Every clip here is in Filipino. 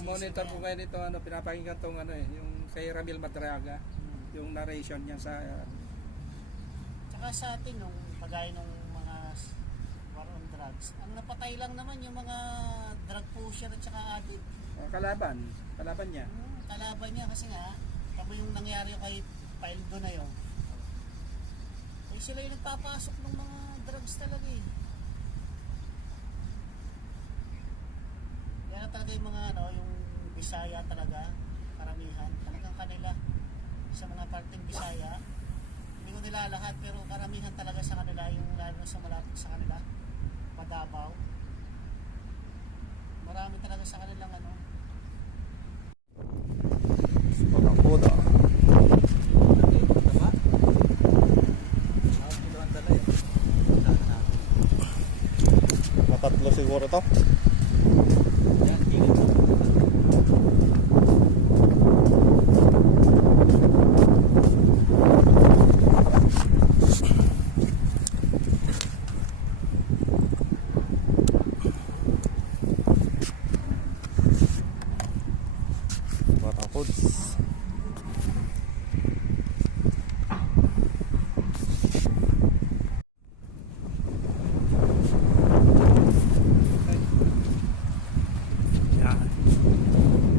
monitor ko kayo nito, pinapakinggan tong yung kay Ramil Madraga, yung narration niya sa Tsaka sa atin nung pagaya nung mga war on drugs, ang napatay lang naman yung mga drug pusher at saka addict. kalaban niya. Kalaban niya kasi nga, kamo yung nangyari kay Pildo na yun. Eh sila yung nagpapasok ng mga drugs talaga eh. Kaya talaga yung mga yung Bisaya talaga, karamihan, talagang kanila sa mga parteng Bisaya. Hindi ko nila lahat pero karamihan talaga sa kanila, yung lalo sa malapit sa kanila, Padabaw. Marami talaga sa kanilang Pagkakuda. Matatlo siguro to.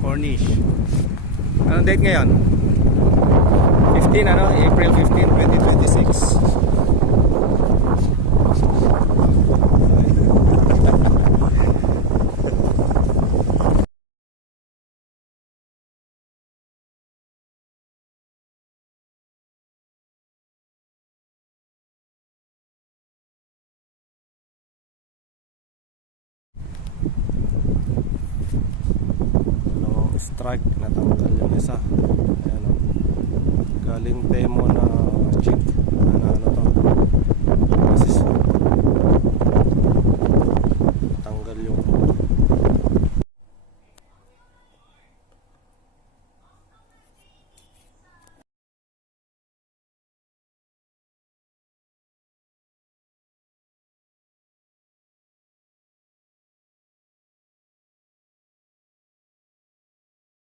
Cornish. Anong date ngayon? 15 April 15, 2026. Strike, natanggal yung isa. Ayan, galing demo na chick. Ano to?